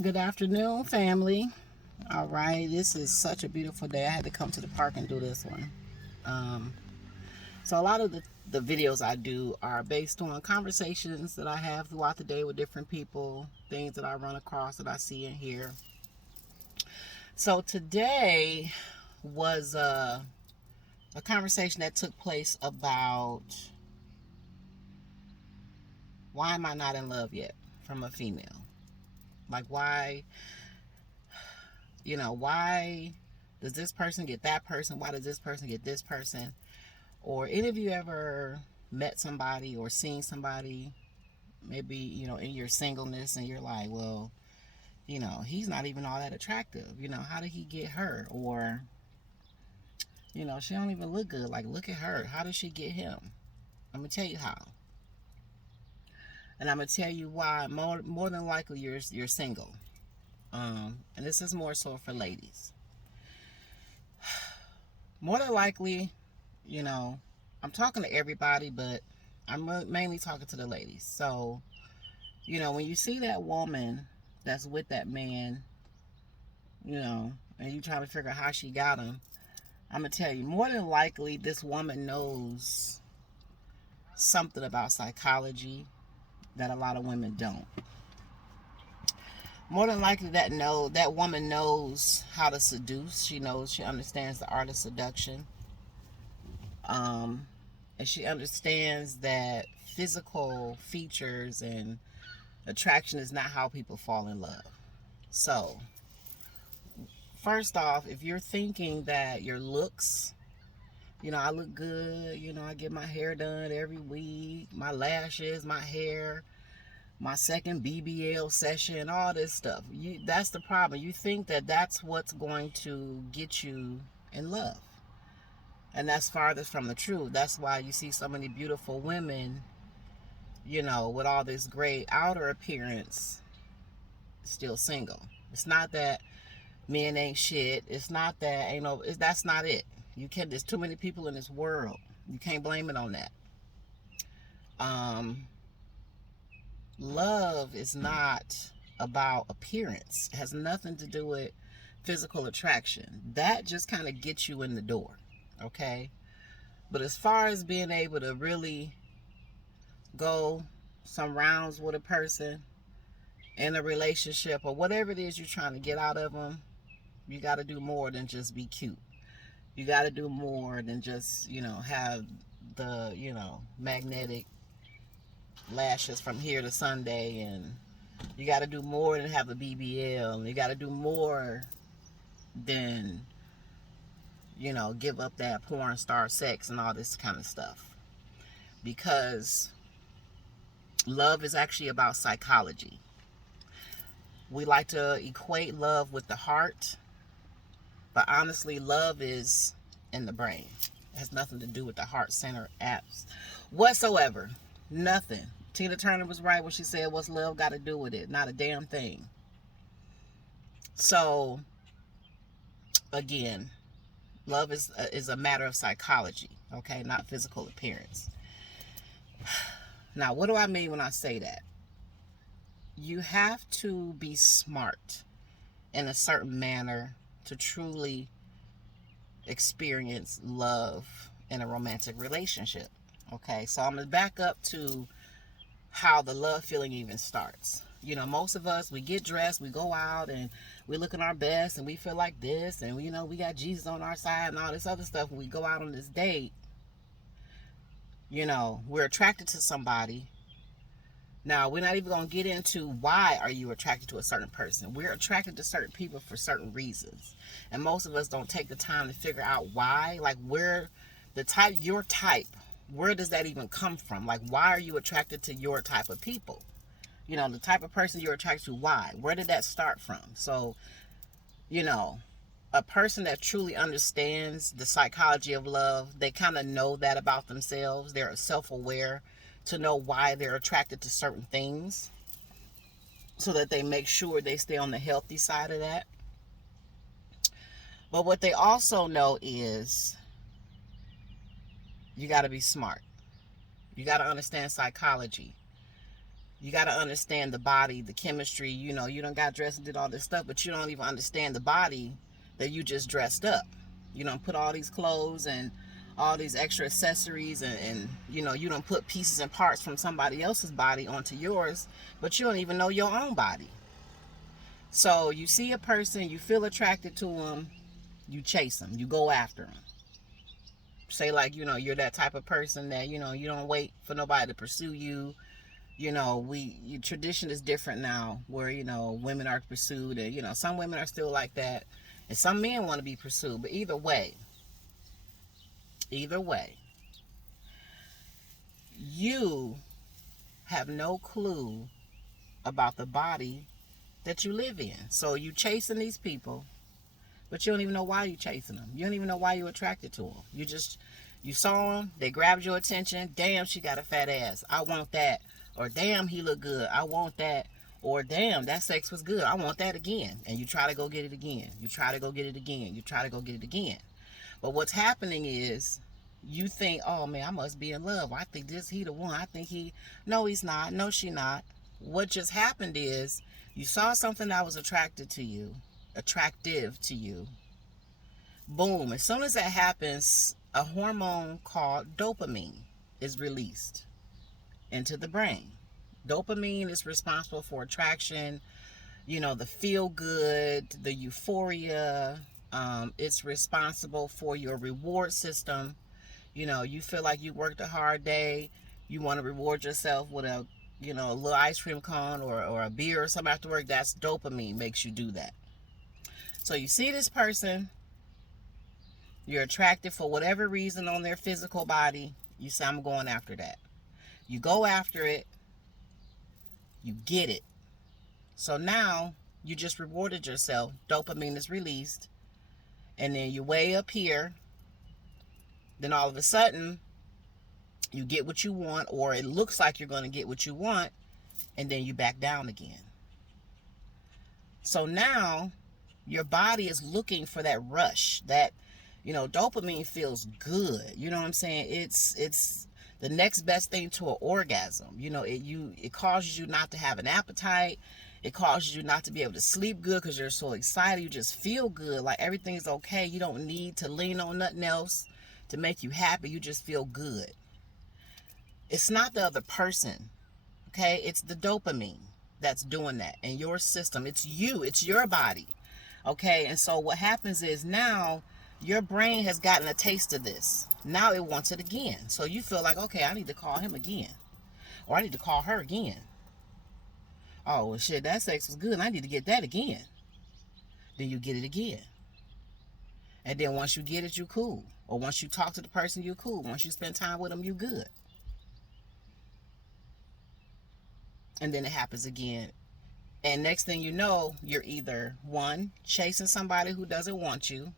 Good afternoon, family. All right, this is such a beautiful day. I had to come to the park and do this one. Um, so, a lot of the videos I do are based on conversations that I have throughout the day with different people, things that I run across that I see and hear. So, today was a conversation that took place about why am I not in love yet from a female? Like, why does this person get that person? Why does this person get this person? Or any of you ever met somebody or seen somebody, maybe, in your singleness, and you're like, well, he's not even all that attractive. How did he get her? Or, she don't even look good. Like, look at her. How did she get him? I'm going to tell you how. And I'm going to tell you why more than likely you're single. And this is more so for ladies. More than likely, you know, I'm talking to everybody, but I'm mainly talking to the ladies. So, when you see that woman that's with that man, and you trying to figure out how she got him, I'm going to tell you, more than likely, this woman knows something about psychology that a lot of women don't. More than likely, that woman knows how to seduce. She understands the art of seduction. And she understands that physical features and attraction is not how people fall in love. So, first off, if you're thinking that your looks, I look good, I get my hair done every week, my lashes, my hair, my second BBL session, all this stuff. That's the problem. You think that that's what's going to get you in love. And that's farthest from the truth. That's why you see so many beautiful women, with all this great outer appearance, still single. It's not that men ain't shit. It's not that that's not it. There's too many people in this world. You can't blame it on that. Love is not about appearance. It has nothing to do with physical attraction. That just kind of gets you in the door. Okay? But as far as being able to really go some rounds with a person in a relationship or whatever it is you're trying to get out of them, you got to do more than just be cute. You got to do more than just, have the, magnetic lashes from here to Sunday. And you got to do more than have a BBL. And you got to do more than, give up that porn star sex and all this kind of stuff. Because love is actually about psychology. We like to equate love with the heart, but honestly, love is in the brain. It has nothing to do with the heart center apps whatsoever. Nothing. Tina Turner was right when she said, what's love got to do with it? Not a damn thing. So, again, love is a matter of psychology, okay? Not physical appearance. Now, what do I mean when I say that? You have to be smart in a certain manner to truly experience love in a romantic relationship. Okay, so I'm going to back up to how the love feeling even starts. Most of us, we get dressed, we go out, and we look our best, and we feel like this, and we got Jesus on our side and all this other stuff. When we go out on this date, we're attracted to somebody. Now, we're not even going to get into why are you attracted to a certain person. We're attracted to certain people for certain reasons. And most of us don't take the time to figure out why. Like, your type, where does that even come from? Like, why are you attracted to your type of people? The type of person you're attracted to, why? Where did that start from? So, a person that truly understands the psychology of love, they kind of know that about themselves. They're self-aware to know why they're attracted to certain things so that they make sure they stay on the healthy side of that. But what they also know is you got to be smart. You got to understand psychology. You got to understand the body, the chemistry. You know, you done got dressed and did all this stuff, but you don't even understand the body that you just dressed up. You don't put all these clothes and all these extra accessories, and you know, you don't put pieces and parts from somebody else's body onto yours, but you don't even know your own body. So you see a person, you feel attracted to them, you chase them, you go after them. Say, like, you know, you're that type of person that, you know, you don't wait for nobody to pursue you. You know, tradition is different now, where, you know, women are pursued, and, you know, some women are still like that, and some men want to be pursued. But either way, you have no clue about the body that you live in. So you chasing these people, but you don't even know why you chasing them. You don't even know why you're attracted to them. You saw them, they grabbed your attention. Damn, she got a fat ass, I want that. Or damn, he look good, I want that. Or damn, that sex was good, I want that again. And you try to go get it again. You try to go get it again. You try to go get it again. But what's happening is, you think, oh man, I must be in love. I think he the one. I think he, no, he's not. No, she not. What just happened is, you saw something that was attractive to you. Boom. As soon as that happens, a hormone called dopamine is released into the brain. Dopamine is responsible for attraction, you know, the feel good, the euphoria. It's responsible for your reward system. You know, you feel like you worked a hard day, you want to reward yourself with a, you know, a little ice cream cone or a beer or something after work. That's dopamine, makes you do that. So you see this person, you're attracted for whatever reason on their physical body. You say, I'm going after that. You go after it, you get it. So now you just rewarded yourself. Dopamine is released, and then you're way up here. Then all of a sudden, you get what you want, or it looks like you're going to get what you want, and then you back down again. So now your body is looking for that rush. That, you know, dopamine feels good. You know what I'm saying? It's the next best thing to an orgasm. You know, it causes you not to have an appetite. It causes you not to be able to sleep good because you're so excited. You just feel good, like everything's okay. You don't need to lean on nothing else to make you happy. You just feel good. It's not the other person, okay? It's the dopamine that's doing that in your system. It's you. It's your body, okay? And so what happens is, now your brain has gotten a taste of this. Now it wants it again. So you feel like, okay, I need to call him again, or I need to call her again. Oh, well, shit, that sex was good. I need to get that again. Then you get it again. And then once you get it, you cool. Or once you talk to the person, you cool. Once you spend time with them, you good. And then it happens again. And next thing you know, you're either, one, chasing somebody who doesn't want you,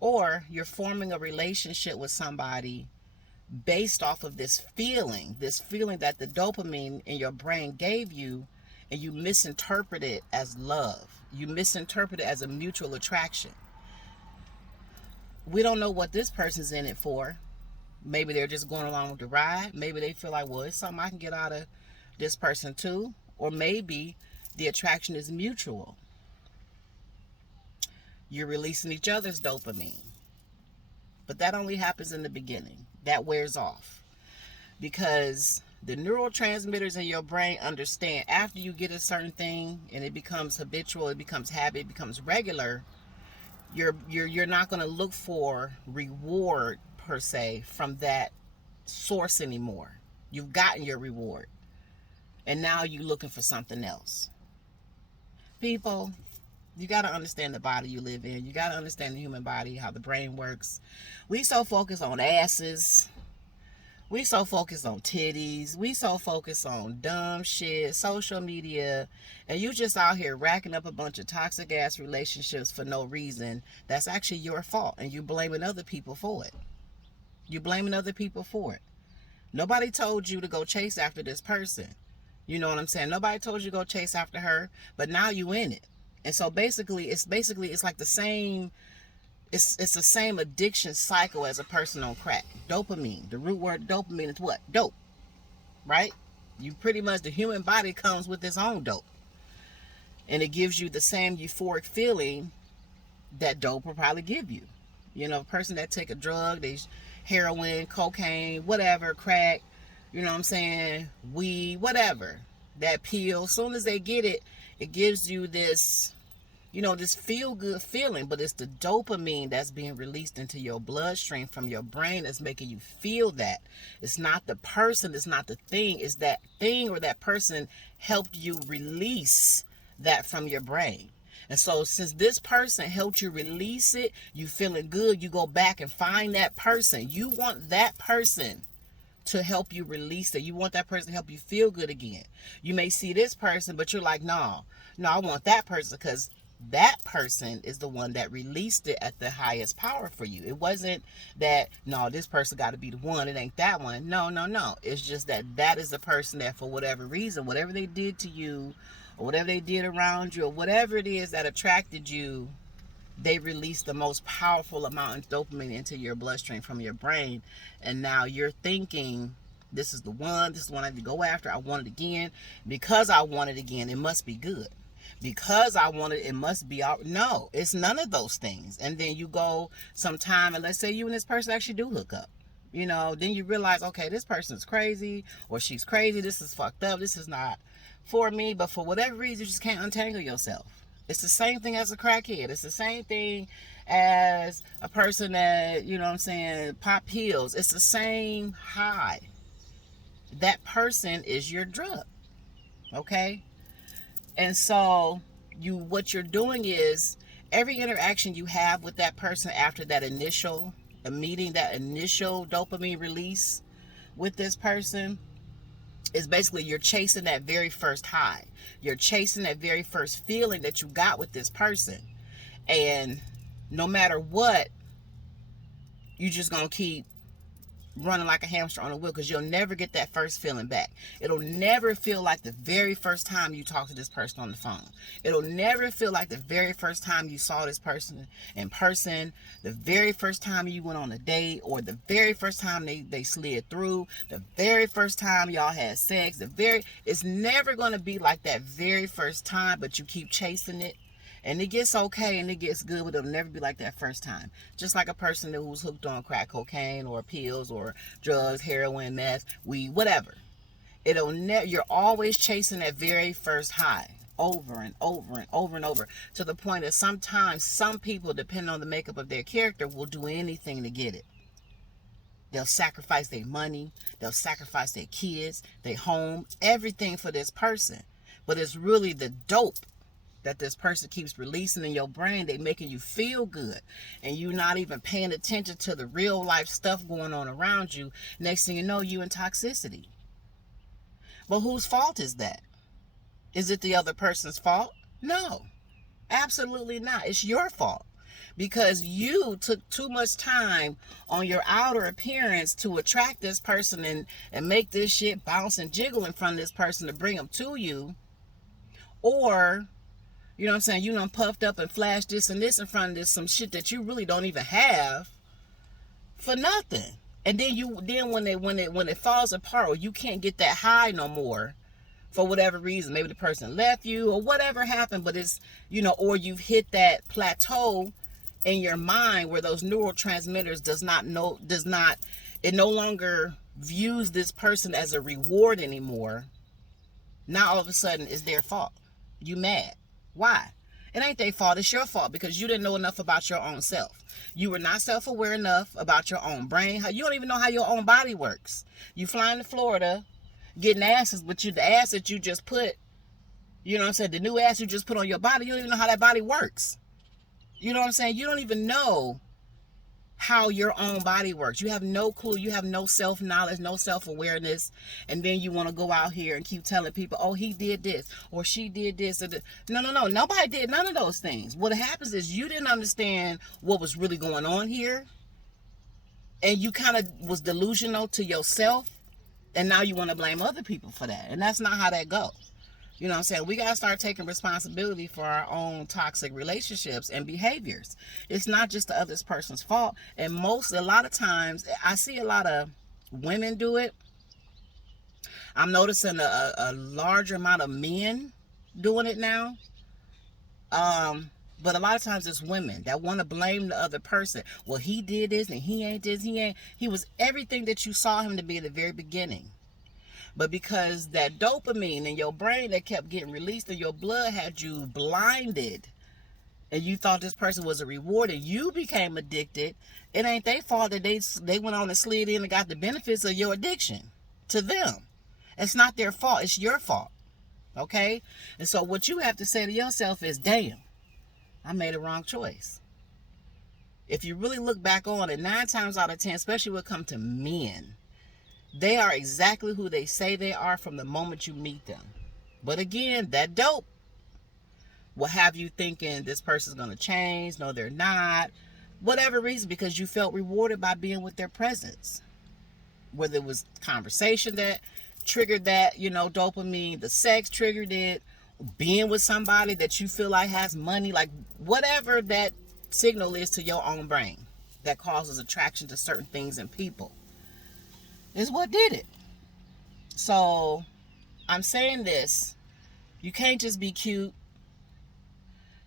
or you're forming a relationship with somebody based off of this feeling that the dopamine in your brain gave you, and you misinterpret it as love. You misinterpret it as a mutual attraction. We don't know what this person's in it for. Maybe they're just going along with the ride. Maybe they feel like, well, it's something I can get out of this person too. Or maybe the attraction is mutual. You're releasing each other's dopamine. But that only happens in the beginning. That wears off. Because the neurotransmitters in your brain understand, after you get a certain thing and it becomes habitual, it becomes habit, it becomes regular, you're not going to look for reward per se from that source anymore. You've gotten your reward, and now you're looking for something else. People, you got to understand the body you live in. You got to understand the human body, how the brain works. We so focused on asses. We so focused on titties. We so focused on dumb shit, social media, and you just out here racking up a bunch of toxic ass relationships for no reason. That's actually your fault, and you blaming other people for it. You blaming other people for it. Nobody told you to go chase after this person. You know what I'm saying? Nobody told you to go chase after her, but now you in it. And so basically it's like the same. It's the same addiction cycle as a person on crack. Dopamine. The root word dopamine is what? Dope. Right? You pretty much, the human body comes with its own dope. And it gives you the same euphoric feeling that dope will probably give you. You know, a person that take a drug, they heroin, cocaine, whatever, crack, you know what I'm saying, weed, whatever, that pill, as soon as they get it, it gives you this, you know, this feel good feeling, but it's the dopamine that's being released into your bloodstream from your brain that's making you feel that. It's not the person, it's not the thing, it's that thing or that person helped you release that from your brain. And so since this person helped you release it, you feeling good, you go back and find that person. You want that person to help you release it. You want that person to help you feel good again. You may see this person, but you're like, no, I want that person, because that person is the one that released it at the highest power for you. It wasn't that, no, this person got to be the one, it ain't that one. No. It's just that is the person that, for whatever reason, whatever they did to you, or whatever they did around you, or whatever it is that attracted you, they release the most powerful amount of dopamine into your bloodstream from your brain. And now you're thinking, this is the one I have to go after. I want it again. Because I want it again, it must be good. Because I want it, it must be out. No, it's none of those things. And then you go sometime, and let's say you and this person actually do hook up. You know, then you realize, okay, this person's crazy, or she's crazy, this is fucked up, this is not for me, but for whatever reason, you just can't untangle yourself. It's the same thing as a crackhead. It's the same thing as a person that, you know what I'm saying, pop pills. It's the same high. That person is your drug. Okay? And so what you're doing is, every interaction you have with that person after that initial meeting, that initial dopamine release with this person, is basically you're chasing that very first high. You're chasing that very first feeling that you got with this person. And no matter what, you just gonna keep running like a hamster on a wheel, because you'll never get that first feeling back. It'll never feel like the very first time you talked to this person on the phone. It'll never feel like the very first time you saw this person in person, the very first time you went on a date, or the very first time they slid through, the very first time y'all had sex. It's never going to be like that very first time, but you keep chasing it. And it gets okay and it gets good, but it'll never be like that first time. Just like a person who's hooked on crack cocaine or pills or drugs, heroin, meth, weed, whatever. You're always chasing that very first high over and over and over and over, to the point that sometimes some people, depending on the makeup of their character, will do anything to get it. They'll sacrifice their money, they'll sacrifice their kids, their home, everything for this person. But it's really the dope that this person keeps releasing in your brain. They making you feel good, and you not even paying attention to the real life stuff going on around you. Next thing you know, you in toxicity. But whose fault is that? Is it the other person's fault? No, absolutely not. It's your fault, because you took too much time on your outer appearance to attract this person and make this shit bounce and jiggle in front of this person to bring them to you. Or, you know what I'm saying, you done puffed up and flashed this and this in front of this, some shit that you really don't even have, for nothing. And then when it falls apart, or you can't get that high no more, for whatever reason, maybe the person left you or whatever happened, but it's, you know, or you've hit that plateau in your mind where those neurotransmitters it no longer views this person as a reward anymore. Now all of a sudden it's their fault. You mad. Why? It ain't their fault. It's your fault, because you didn't know enough about your own self. You were not self-aware enough about your own brain. You don't even know how your own body works. You flying to Florida, getting asses, but the ass that you just put, you know what I'm saying, the new ass you just put on your body, you don't even know how that body works. You know what I'm saying? You don't even know how your own body works. You have no clue. You have no self-knowledge, no self-awareness. And then you want to go out here and keep telling people, oh, he did this or she did this. No. Nobody did none of those things. What happens is you didn't understand what was really going on here. And you kind of was delusional to yourself. And now you want to blame other people for that. And that's not how that goes. You know what I'm saying? We got to start taking responsibility for our own toxic relationships and behaviors. It's not just the other person's fault. And a lot of times, I see a lot of women do it. I'm noticing a larger amount of men doing it now. But a lot of times it's women that want to blame the other person. Well, he did this and he ain't this, he was everything that you saw him to be at the very beginning. But because that dopamine in your brain that kept getting released in your blood had you blinded, and you thought this person was a reward and you became addicted, it ain't their fault that they went on and slid in and got the benefits of your addiction to them. It's not their fault. It's your fault. Okay? And so what you have to say to yourself is, damn, I made a wrong choice. If you really look back on it, 9 times out of 10, especially when it comes to men, they are exactly who they say they are from the moment you meet them. But again, that dope will have you thinking this person's going to change. No, they're not. Whatever reason, because you felt rewarded by being with their presence. Whether it was conversation that triggered that, dopamine, the sex triggered it, being with somebody that you feel like has money, like whatever that signal is to your own brain that causes attraction to certain things and people is what did it. So I'm saying this, you can't just be cute.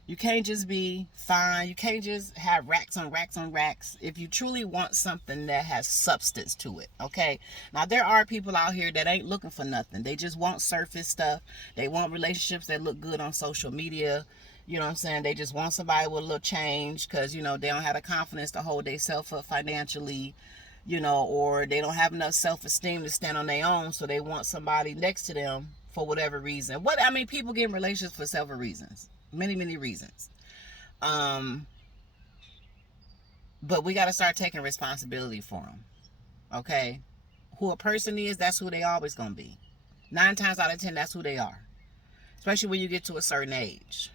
You can't just be fine. You can't just have racks on racks on racks if you truly want something that has substance to it, okay? Now, there are people out here that ain't looking for nothing. They just want surface stuff. They want relationships that look good on social media. You know what I'm saying? They just want somebody with a little change because, they don't have the confidence to hold themselves up financially, or they don't have enough self-esteem to stand on their own, so they want somebody next to them for whatever reason. People get in relationships for several reasons. Many reasons. But we got to start taking responsibility for them. Okay? Who a person is, that's who they always going to be. 9 times out of 10, that's who they are. Especially when you get to a certain age.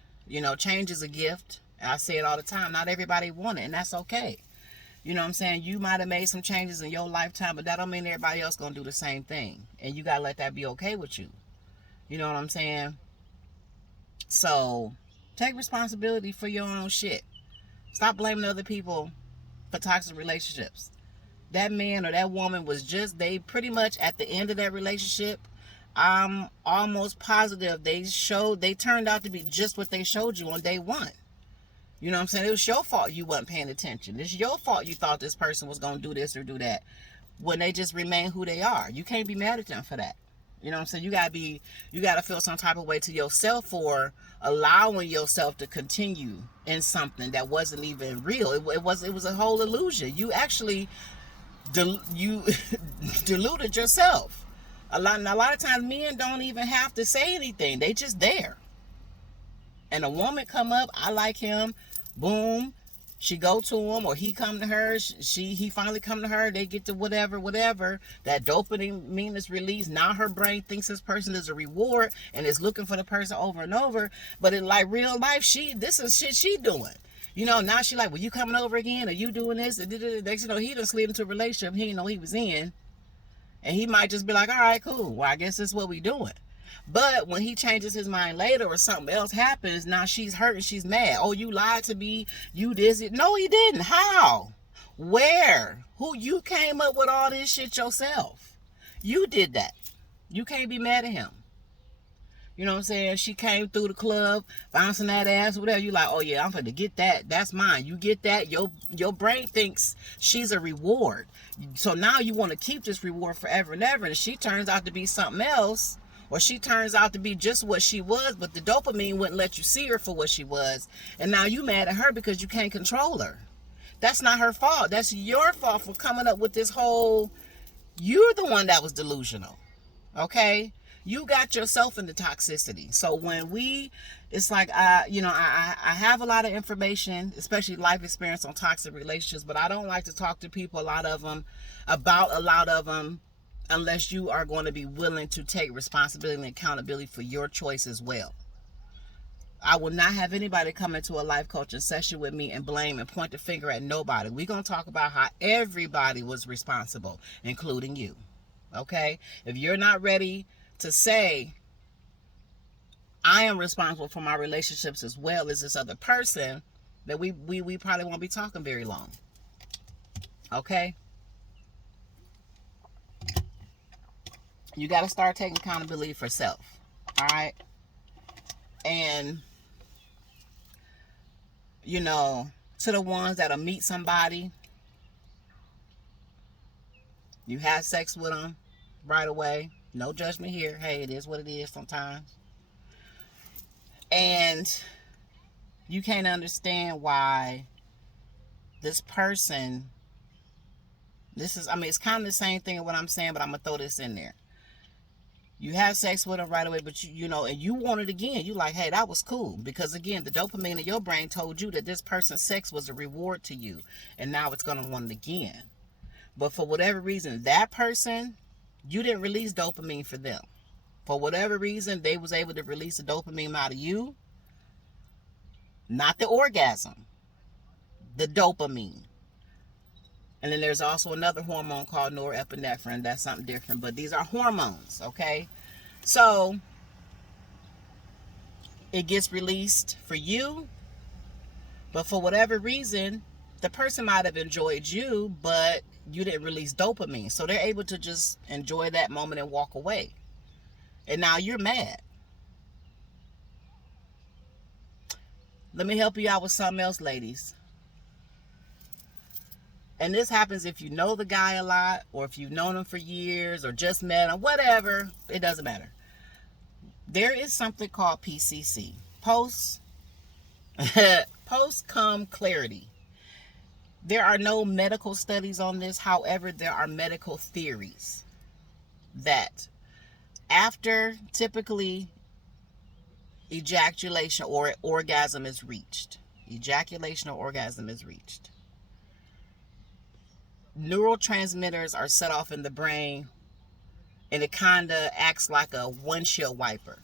Change is a gift. I say it all the time. Not everybody want it, and that's okay. You know what I'm saying? You might have made some changes in your lifetime, but that don't mean everybody else going to do the same thing. And you got to let that be okay with you. You know what I'm saying? So take responsibility for your own shit. Stop blaming other people for toxic relationships. That man or that woman was they pretty much at the end of that relationship, I'm almost positive they turned out to be just what they showed you on day one. You know what I'm saying? It was your fault you wasn't paying attention. It's your fault you thought this person was going to do this or do that when they just remain who they are. You can't be mad at them for that. You know what I'm saying? You got to feel some type of way to yourself for allowing yourself to continue in something that wasn't even real. It was a whole illusion. You actually deluded yourself. A lot of times men don't even have to say anything. They just there. And a woman come up, I like him, boom, she go to him or he come to her, he finally come to her, they get to whatever, that dopamine is released. Now her brain thinks this person is a reward and is looking for the person over and over. But in like real life, this is shit she doing. Now she like, well, you coming over again? Are you doing this? And next he done slid into a relationship he didn't know he was in. And he might just be like, all right, cool. Well, I guess this is what we doing. But when he changes his mind later or something else happens, now she's hurt and she's mad. Oh, you lied to me. You did it. No, he didn't. How? Where? Who? You came up with all this shit yourself. You did that. You can't be mad at him. You know what I'm saying? She came through the club, bouncing that ass, whatever. You like, oh yeah, I'm finna get that. That's mine. You get that. Your brain thinks she's a reward. So now you want to keep this reward forever and ever. And she turns out to be something else. Or she turns out to be just what she was, but the dopamine wouldn't let you see her for what she was. And now you mad at her because you can't control her. That's not her fault. That's your fault for coming up with this whole, you're the one that was delusional. Okay? You got yourself into toxicity. So when it's like, I have a lot of information, especially life experience on toxic relationships, but I don't like to talk to people, about a lot of them, unless you are going to be willing to take responsibility and accountability for your choice as well. I will not have anybody come into a life coaching session with me and blame and point the finger at nobody. We're going to talk about how everybody was responsible, including you. Okay? If you're not ready to say, I am responsible for my relationships as well as this other person, then we probably won't be talking very long. Okay? You got to start taking accountability for self. All right. And, you know, to the ones that'll meet somebody, you have sex with them right away. No judgment here. Hey, it is what it is sometimes. And you can't understand why this person, it's kind of the same thing of what I'm saying, but I'm going to throw this in there. You have sex with them right away, but you know, and you want it again. You like, hey, that was cool. Because again, the dopamine in your brain told you that this person's sex was a reward to you. And now it's going to want it again. But for whatever reason, that person, you didn't release dopamine for them. For whatever reason, they was able to release the dopamine out of you. Not the orgasm. The dopamine. And then there's also another hormone called norepinephrine. That's something different. But these are hormones, okay? So, it gets released for you. But for whatever reason, the person might have enjoyed you, but you didn't release dopamine. So they're able to just enjoy that moment and walk away. And now you're mad. Let me help you out with something else, ladies. And this happens if you know the guy a lot, or if you've known him for years, or just met him, whatever. It doesn't matter. There is something called PCC. Post-cum clarity. There are no medical studies on this. However, there are medical theories that after typically ejaculation or orgasm is reached, neurotransmitters are set off in the brain, and it kind of acts like a windshield wiper.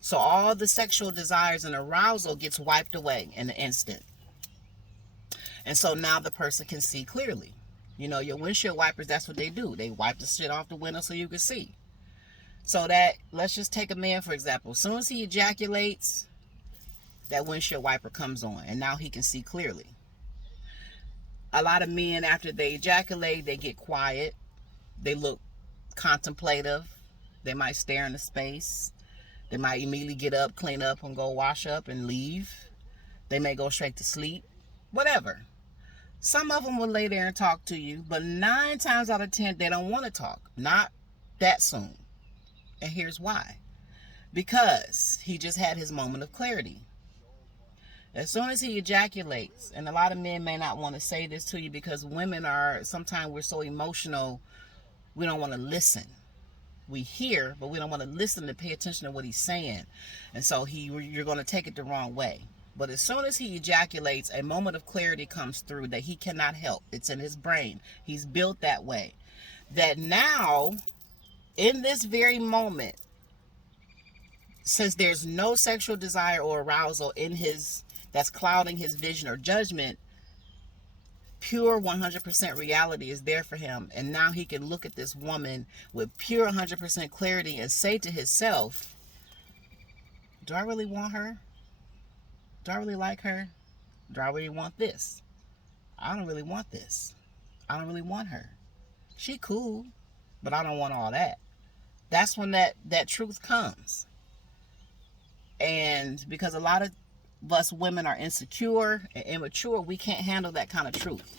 So all the sexual desires and arousal gets wiped away in an instant. And so now the person can see clearly. You know, your windshield wipers, that's what they do. They wipe the shit off the window so you can see. So that, let's just take a man, for example. As soon as he ejaculates, that windshield wiper comes on, and now he can see clearly. A lot of men, after they ejaculate, they get quiet. They look contemplative. They might stare into space. They might immediately get up, clean up, and go wash up and leave. They may go straight to sleep. Whatever. Some of them will lay there and talk to you, but 9 times out of 10, they don't want to talk. Not that soon. And here's why. Because he just had his moment of clarity. As soon as he ejaculates, and a lot of men may not want to say this to you because women are, sometimes we're so emotional, we don't want to listen. We hear, but we don't want to listen to pay attention to what he's saying. And so you're going to take it the wrong way. But as soon as he ejaculates, a moment of clarity comes through that he cannot help. It's in his brain. He's built that way. That now, in this very moment, since there's no sexual desire or arousal in his, that's clouding his vision or judgment, pure 100% reality is there for him. And now he can look at this woman with pure 100% clarity and say to himself, do I really want her? Do I really like her? Do I really want this? I don't really want this. I don't really want her. She cool, but I don't want all that. That's when that truth comes. And because a lot of us women are insecure and immature, we can't handle that kind of truth.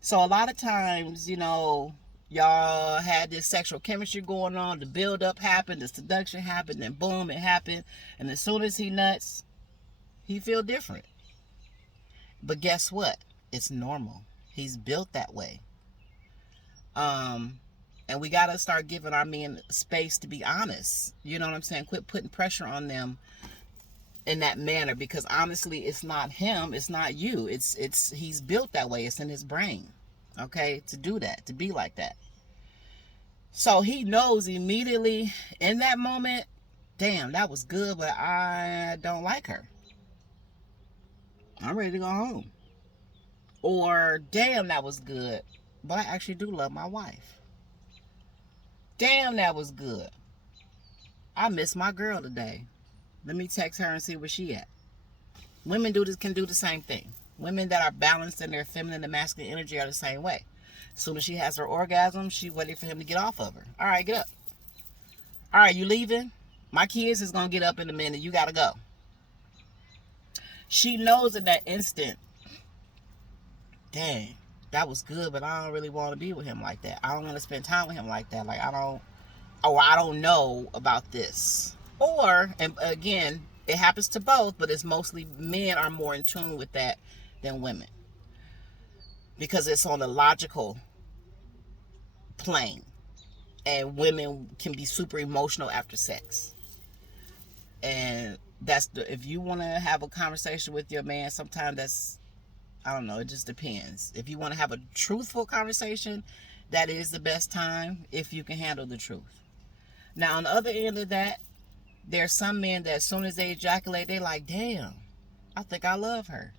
So a lot of times, you know, y'all had this sexual chemistry going on, the build up happened, the seduction happened, and boom, it happened. And as soon as he nuts, he feel different. But guess what? It's normal. He's built that way. And we got to start giving our men space to be honest. You know what I'm saying? Quit putting pressure on them in that manner, because honestly, it's not him. It's not you. It's he's built that way. It's in his brain. Okay? To do that, to be like that. So he knows immediately in that moment, damn, that was good, but I don't like her. I'm ready to go home. Or, damn, that was good, but I actually do love my wife. Damn, that was good. I miss my girl today. Let me text her and see where she at. Women can do the same thing. Women that are balanced in their feminine and masculine energy are the same way. As soon as she has her orgasm, she waiting for him to get off of her. All right, get up. All right, you leaving? My kids is going to get up in a minute. You got to go. She knows in that instant, dang, that was good, but I don't really want to be with him like that. I don't want to spend time with him like that. Like, I don't know about this. Or, and again, it happens to both, but it's mostly men are more in tune with that than women. Because it's on a logical plane. And women can be super emotional after sex. And if you want to have a conversation with your man, sometimes that's, I don't know, it just depends. If you want to have a truthful conversation, that is the best time if you can handle the truth. Now, on the other end of that, there's some men that as soon as they ejaculate, they're like, damn, I think I love her.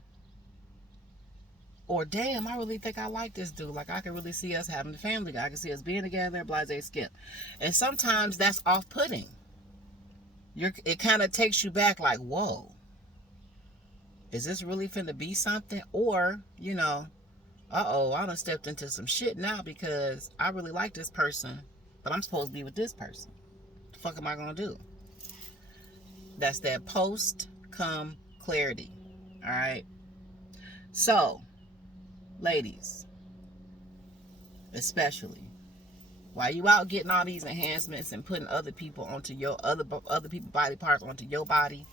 Or, damn, I really think I like this dude. Like, I can really see us having a family. I can see us being together, blase, skip. And sometimes that's off-putting. It kind of takes you back like, whoa. Is this really finna be something? Or, you know, uh-oh, I done stepped into some shit now because I really like this person, but I'm supposed to be with this person. What the fuck am I gonna do? That's that post-come clarity. All right? So, ladies, especially, while you out getting all these enhancements and putting other people onto your other people's body parts onto your body,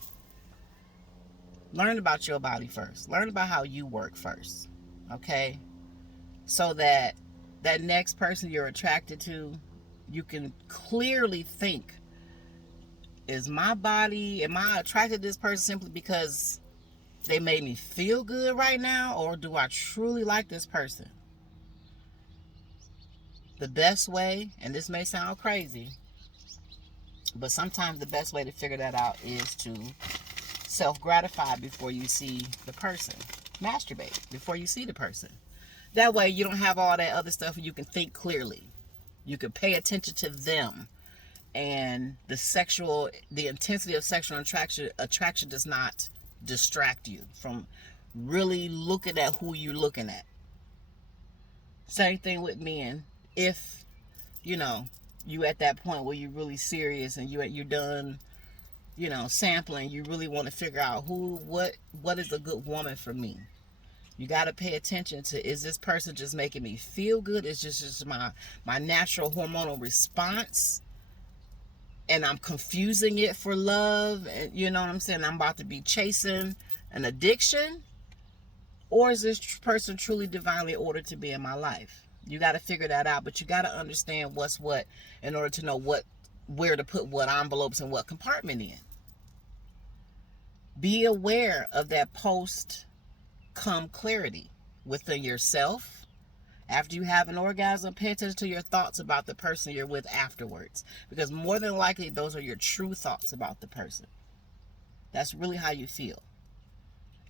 learn about your body first. Learn about how you work first. Okay? So that next person you're attracted to, you can clearly think, am I attracted to this person simply because they made me feel good right now, or do I truly like this person? The best way, and this may sound crazy, but sometimes the best way to figure that out is to self-gratify before you see the person. Masturbate before you see the person. That way you don't have all that other stuff and you can think clearly. You can pay attention to them. And the intensity of sexual attraction does not distract you from really looking at who you're looking at. Same thing with men. If, you know, you at that point where you're really serious and you're done, you know, sampling, you really want to figure out what is a good woman for me. You got to pay attention to, is this person just making me feel good? Is this just my natural hormonal response? And I'm confusing it for love, and you know what I'm saying? I'm about to be chasing an addiction? Or is this person truly divinely ordered to be in my life? You got to figure that out, but you got to understand what's what in order to know where to put what envelopes and what compartment in. Be aware of that post-come clarity within yourself. After you have an orgasm, pay attention to your thoughts about the person you're with afterwards. Because more than likely, those are your true thoughts about the person. That's really how you feel.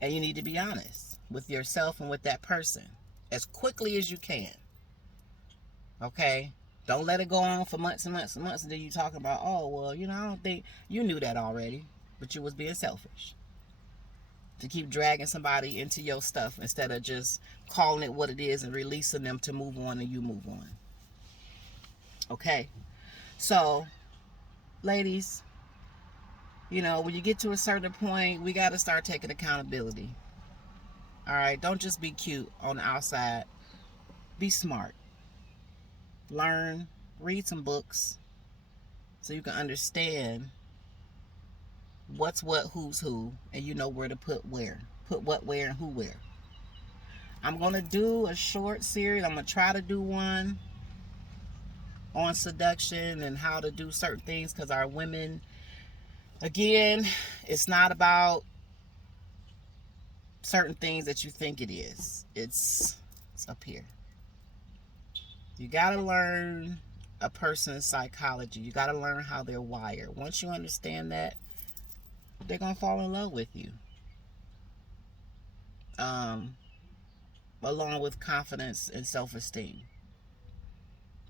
And you need to be honest with yourself and with that person as quickly as you can. Okay? Don't let it go on for months and months and months, and then you talking about, oh, well, you know, I don't think you knew that already, but you was being selfish. To keep dragging somebody into your stuff instead of just calling it what it is and releasing them to move on and you move on. Okay? So, ladies, you know, when you get to a certain point, we got to start taking accountability. All right? Don't just be cute on the outside. Be smart. Learn. Read some books so you can understand what's what, who's who, and you know where to put where. Put what, where, and who where. I'm going to do a short series. I'm going to try to do one on seduction and how to do certain things, because our women, again, it's not about certain things that you think it is. It's up here. You got to learn a person's psychology. You got to learn how they're wired. Once you understand that, they're going to fall in love with you. Along with confidence and self-esteem.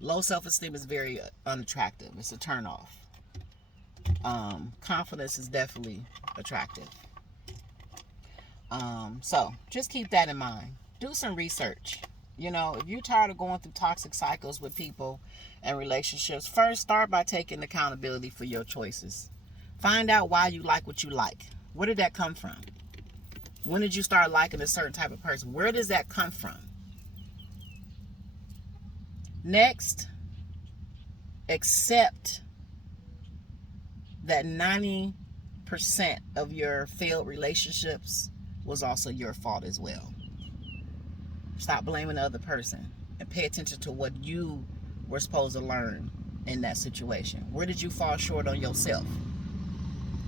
Low self-esteem is very unattractive. It's a turnoff. Confidence is definitely attractive. So just keep that in mind. Do some research. You know, if you're tired of going through toxic cycles with people and relationships, first start by taking accountability for your choices. Find out why you like what you like. Where did that come from? When did you start liking a certain type of person? Where does that come from? Next, accept that 90% of your failed relationships was also your fault as well. Stop blaming the other person and pay attention to what you were supposed to learn in that situation. Where did you fall short on yourself?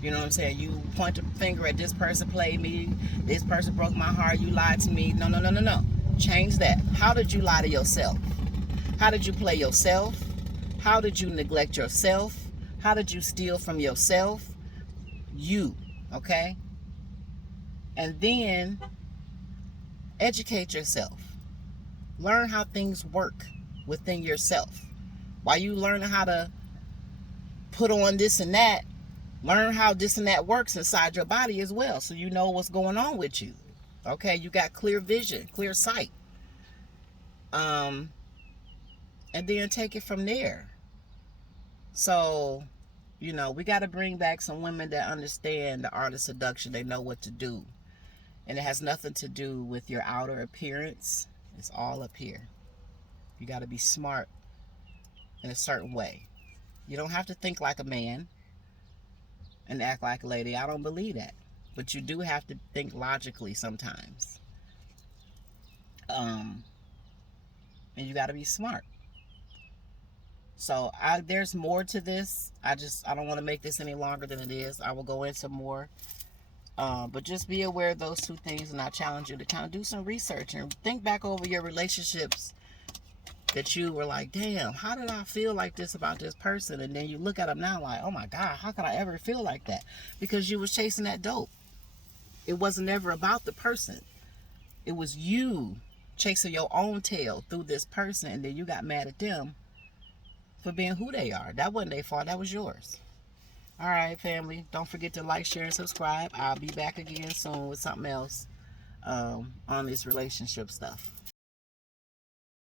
You know what I'm saying? You point the finger at this person played me, this person broke my heart, you lied to me. No, no, no, no, no. Change that. How did you lie to yourself? How did you play yourself? How did you neglect yourself? How did you steal from yourself? You, okay? And then educate yourself. Learn how things work within yourself. While you learning how to put on this and that, learn how this and that works inside your body as well, so you know what's going on with you. Okay, you got clear vision, clear sight. And then take it from there. So, you know, we got to bring back some women that understand the art of seduction. They know what to do. And it has nothing to do with your outer appearance. It's all up here. You got to be smart in a certain way. You don't have to think like a man and act like a lady. I don't believe that. But you do have to think logically sometimes. And you got to be smart. So there's more to this. I don't want to make this any longer than it is. I will go into more. But just be aware of those two things, and I challenge you to kind of do some research and think back over your relationships that you were like, damn, how did I feel like this about this person? And then you look at them now like, oh my God, how could I ever feel like that? Because you was chasing that dope. It wasn't ever about the person. It was you chasing your own tail through this person, and then you got mad at them for being who they are. That wasn't their fault. That was yours. All right, family. Don't forget to like, share, and subscribe. I'll be back again soon with something else on this relationship stuff.